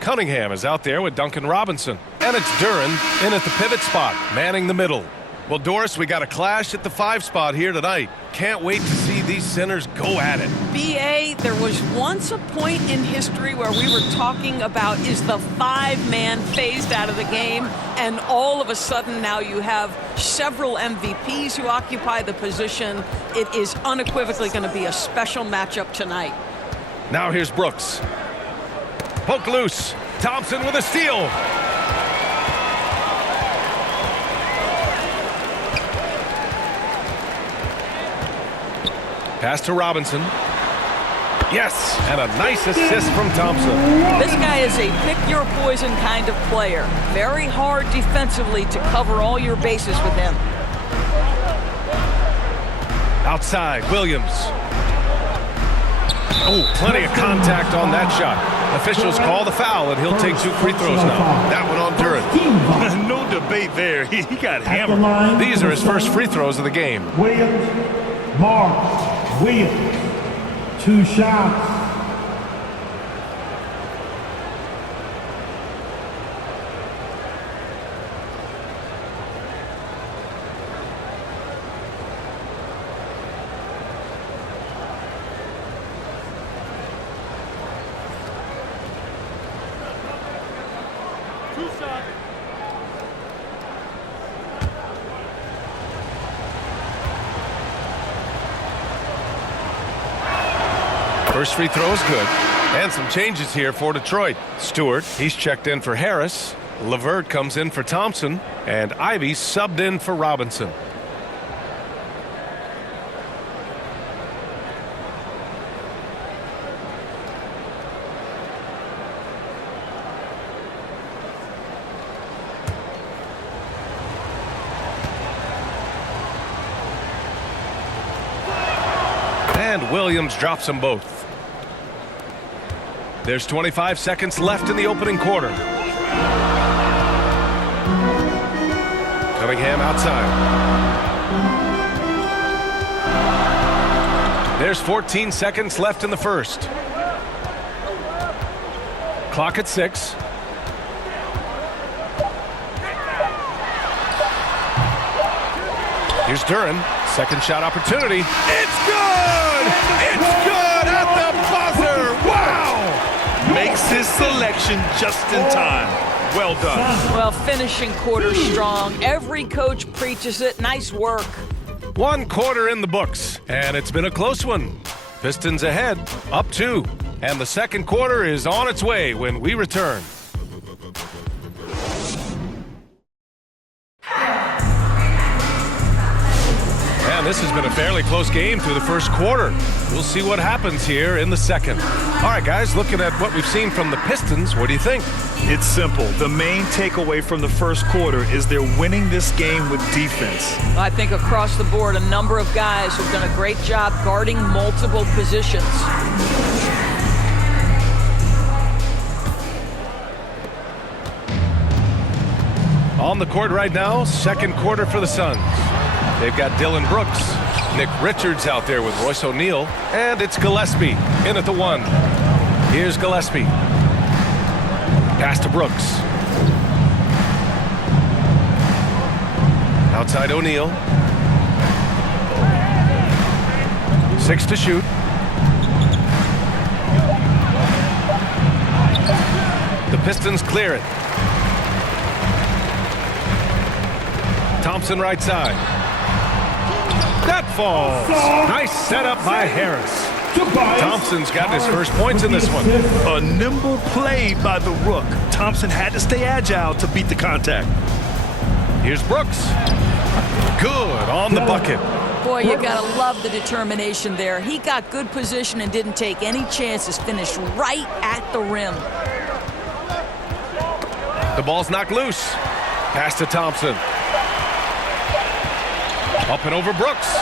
Cunningham is out there with Duncan Robinson. And it's Duren in at the pivot spot, manning the middle. Well, Doris, we got a clash at the 5 spot here tonight. Can't wait to see these centers go at it. B.A., there was once a point in history where we were talking about, is the 5-man phased out of the game? And all of a sudden now you have several MVPs who occupy the position. It is unequivocally going to be a special matchup tonight. Now here's Brooks. Poke loose. Thompson with a steal. Pass to Robinson. Yes, and a nice assist from Thompson. This guy is a pick-your-poison kind of player. Very hard defensively to cover all your bases with him. Outside, Williams. Oh, plenty of contact on that shot. Officials call the foul, and he'll take 2 free throws now. That one on Duren. No debate there. He got hammered. These are his first free throws of the game. Williams, Mark. Williams, 2 shots. First free throw is good. And some changes here for Detroit. Stewart, he's checked in for Harris. LeVert comes in for Thompson. And Ivy subbed in for Robinson. And Williams drops them both. There's 25 seconds left in the opening quarter. Cunningham outside. There's 14 seconds left in the first. Clock at 6. Here's Duren. Second shot opportunity. It's good! It's good at the buzzer! Wow! Makes his selection just in time. Well done. Well, finishing quarter strong. Every coach preaches it. Nice work. 1 quarter in the books, and it's been a close one. Pistons ahead, up 2. And the second quarter is on its way when we return. And this has been a fairly close game through the first quarter. We'll see what happens here in the second. All right, guys, looking at what we've seen from the Pistons, what do you think? It's simple. The main takeaway from the first quarter is they're winning this game with defense. I think across the board, a number of guys have done a great job guarding multiple positions. On the court right now, second quarter for the Suns. They've got Dillon Brooks, Nick Richards out there with Royce O'Neal, and it's Gillespie in at the 1. Here's Gillespie. Pass to Brooks. Outside O'Neal. 6 to shoot. The Pistons clear it. Thompson right side. That falls. Nice setup by Harris. Thompson's got his first points in this one. A nimble play by the Rook. Thompson had to stay agile to beat the contact. Here's Brooks. Good on the bucket. Boy, you gotta love the determination there. He got good position and didn't take any chances. Finished right at the rim. The ball's knocked loose. Pass to Thompson. Up and over Brooks.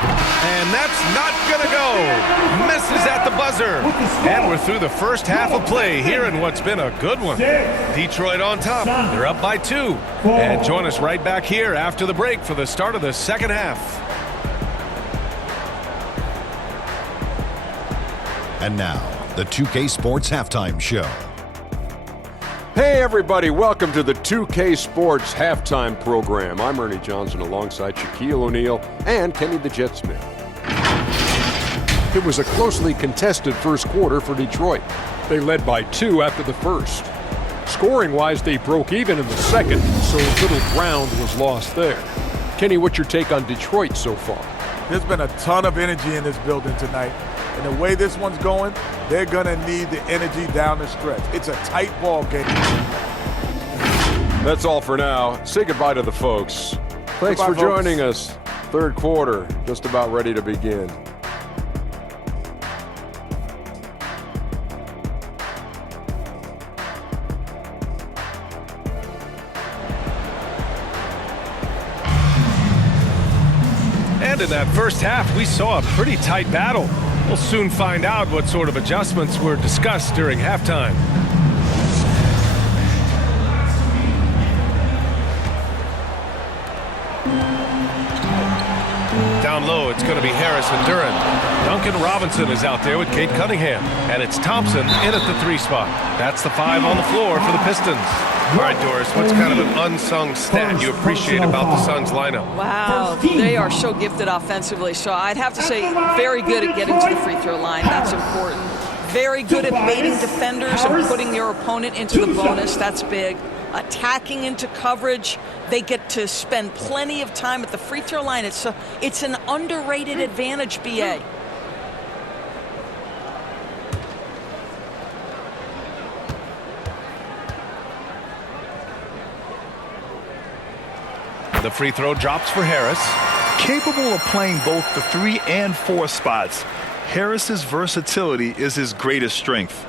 And that's not going to go. Misses at the buzzer. And we're through the first half of play here in what's been a good one. Detroit on top. They're up by 2. And join us right back here after the break for the start of the second half. And now, the 2K Sports Halftime Show. Hey everybody, welcome to the 2K Sports Halftime Program. I'm Ernie Johnson alongside Shaquille O'Neal and Kenny the Jet Smith. It was a closely contested first quarter for Detroit. They led by 2 after the first. Scoring-wise, they broke even in the second, so little ground was lost there. Kenny, what's your take on Detroit so far? There's been a ton of energy in this building tonight. And the way this one's going, they're going to need the energy down the stretch. It's a tight ball game. That's all for now. Say goodbye to the folks. Thanks for joining us. Third quarter, just about ready to begin. And in that first half, we saw a pretty tight battle. We'll soon find out what sort of adjustments were discussed during halftime. Down low, it's going to be Harris and Duren. Duncan Robinson is out there with Cade Cunningham. And it's Thompson in at the 3 spot. That's the 5 on the floor for the Pistons. All right, Doris, what's kind of an unsung stat you appreciate about the Suns lineup? Wow, they are so gifted offensively. So I'd have to say very good at getting to the free throw line. That's important. Very good at baiting defenders and putting your opponent into the bonus. That's big. Attacking into coverage. They get to spend plenty of time at the free throw line. It's an underrated advantage, BA. The free throw drops for Harris. Capable of playing both the 3 and 4 spots, Harris's versatility is his greatest strength.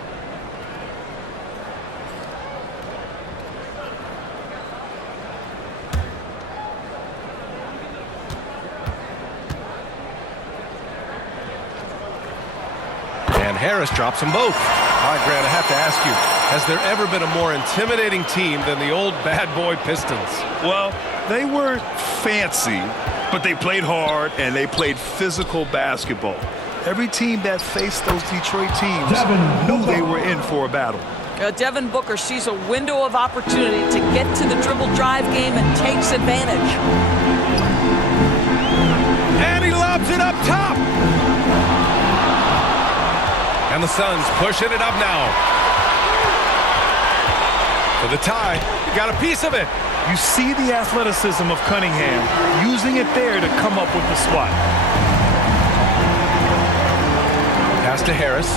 And Harris drops them both. All right, Grant, I have to ask you, has there ever been a more intimidating team than the old bad boy Pistons? Well, they were fancy, but they played hard and they played physical basketball. Every team that faced those Detroit teams knew they were in for a battle. Devin Booker sees a window of opportunity to get to the dribble drive game and takes advantage. And he lobs it up top. And the Suns pushing it up now. For the tie, he got a piece of it. You see the athleticism of Cunningham, using it there to come up with the swat. Pass to Harris.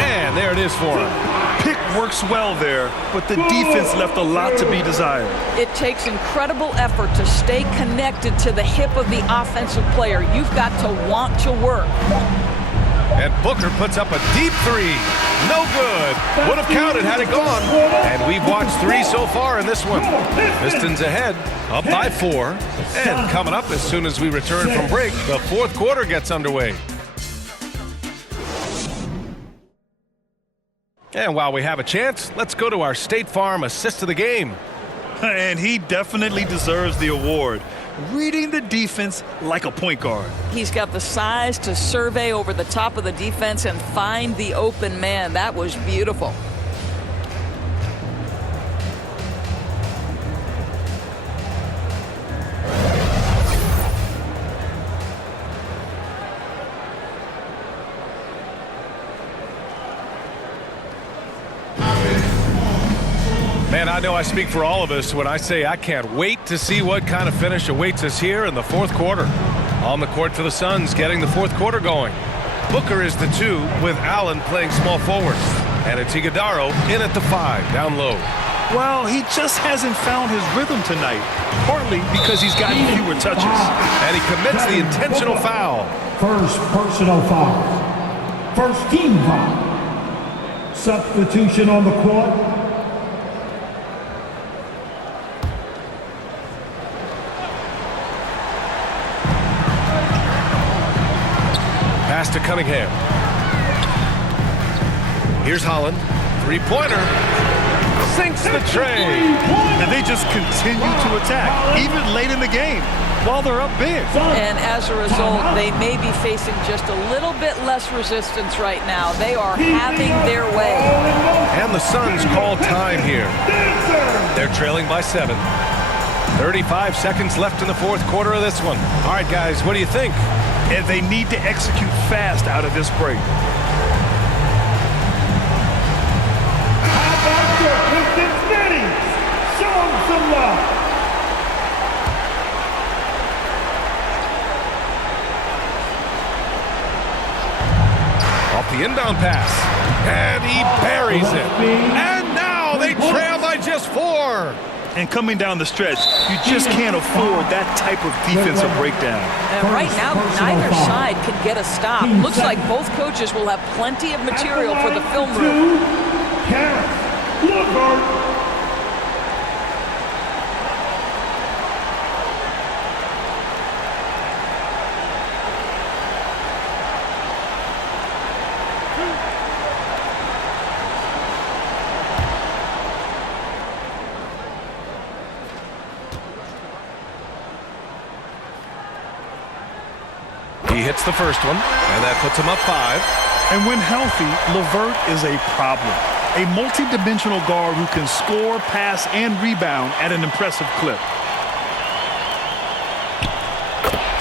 And there it is for him. Pick works well there, but the defense left a lot to be desired. It takes incredible effort to stay connected to the hip of the offensive player. You've got to want to work. And Booker puts up a deep 3. No good. Would have counted had it gone. And we've watched 3 so far in this one. Pistons ahead, up by 4. And coming up as soon as we return from break, the fourth quarter gets underway. And while we have a chance, let's go to our State Farm assist of the game. And he definitely deserves the award. Reading the defense like a point guard. He's got the size to survey over the top of the defense and find the open man. That was beautiful. Man, I know I speak for all of us when I say I can't wait to see what kind of finish awaits us here in the fourth quarter. On the court for the Suns, getting the fourth quarter going. Booker is the 2 with Allen playing small forward. And it's Iguodala in at the 5, down low. Well, he just hasn't found his rhythm tonight, partly because he's gotten fewer touches. And he commits the intentional foul. First personal foul. First team foul. Substitution on the court. Pass to Cunningham. Here's Holland. 3-pointer. Sinks the tray. And they just continue to attack, even late in the game. while they're up big. And as a result, they may be facing just a little bit less resistance right now. They are having their way. And the Suns call time here. They're trailing by 7. 35 seconds left in the fourth quarter of this one. All right, guys, what do you think? And they need to execute fast out of this break. How about your Pistons netting? Show them some love. Off the inbound pass. And he buries it. And now they trail by just 4. And coming down the stretch, you just can't afford that type of defensive breakdown. And right now, neither side can get a stop. Looks like both coaches will have plenty of material for the film room. He hits the first one, and that puts him up 5. And when healthy, LeVert is a problem. A multi-dimensional guard who can score, pass, and rebound at an impressive clip.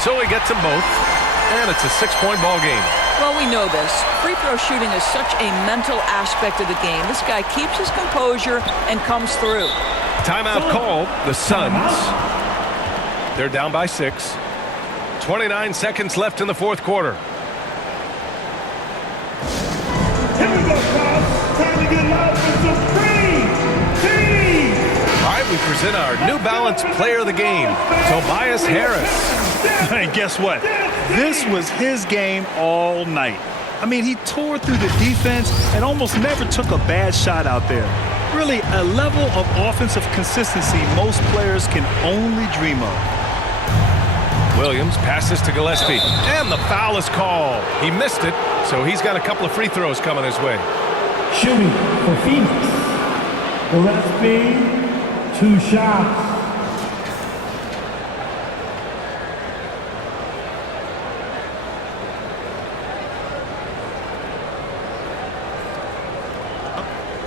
So he gets them both, and it's a 6-point ball game. Well, we know this. Free throw shooting is such a mental aspect of the game. This guy keeps his composure and comes through. Timeout called. The Suns. They're down by 6. 29 seconds left in the fourth quarter. Here we go, Bob. Time to get loud with some cream. All right, we present our New Balance player of the game, Tobias Harris. And guess what? This was his game all night. I mean, he tore through the defense and almost never took a bad shot out there. Really, a level of offensive consistency most players can only dream of. Williams passes to Gillespie, and the foul is called. He missed it, so he's got a couple of free throws coming his way. Shooting for Phoenix. Gillespie, 2 shots.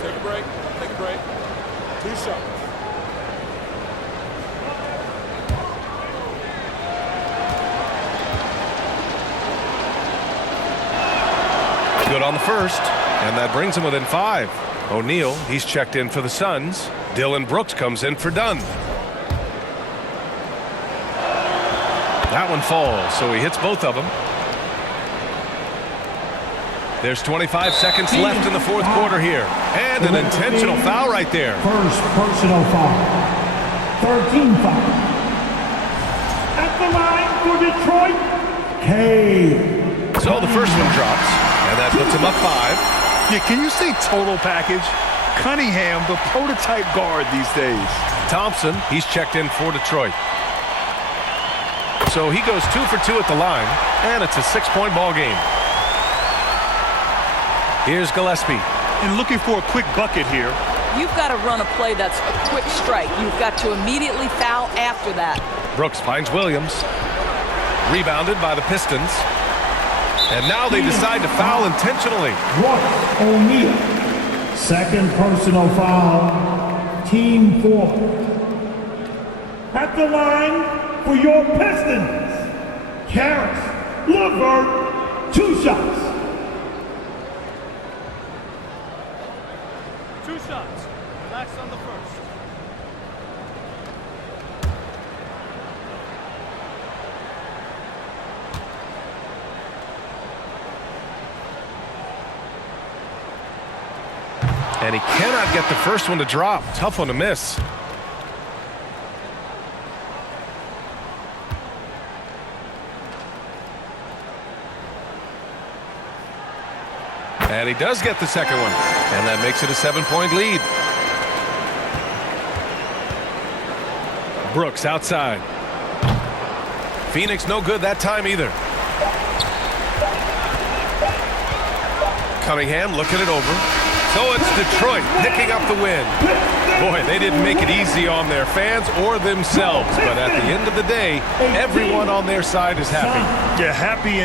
Take a break. Take a break. 2 shots. Good on the first, and that brings him within 5. O'Neal, he's checked in for the Suns. Dylan Brooks comes in for Dunn. That one falls, so he hits both of them. There's 25 seconds left in the fourth quarter here. And an intentional foul right there. First personal foul. 13 foul. At the line for Detroit, Cade. So the first one drops. And that puts him up 5. Yeah, can you say total package? Cunningham, the prototype guard these days. Thompson, he's checked in for Detroit. So he goes 2 for 2 at the line, and it's a 6-point ball game. Here's Gillespie. And looking for a quick bucket here. You've got to run a play that's a quick strike. You've got to immediately foul after that. Brooks finds Williams. Rebounded by the Pistons. And now they decide to foul intentionally. O'Neal. Second personal foul. Team 4. At the line for your Pistons, Harris, LeVert, 2 shots. 2 shots. Relax on the first. And he cannot get the first one to drop. Tough one to miss. And he does get the second one. And that makes it a 7-point lead. Brooks outside. Phoenix no good that time either. Cunningham looking it over. So it's Detroit picking up the win. Boy, they didn't make it easy on their fans or themselves, but at the end of the day, everyone on their side is happy. Yeah, happy.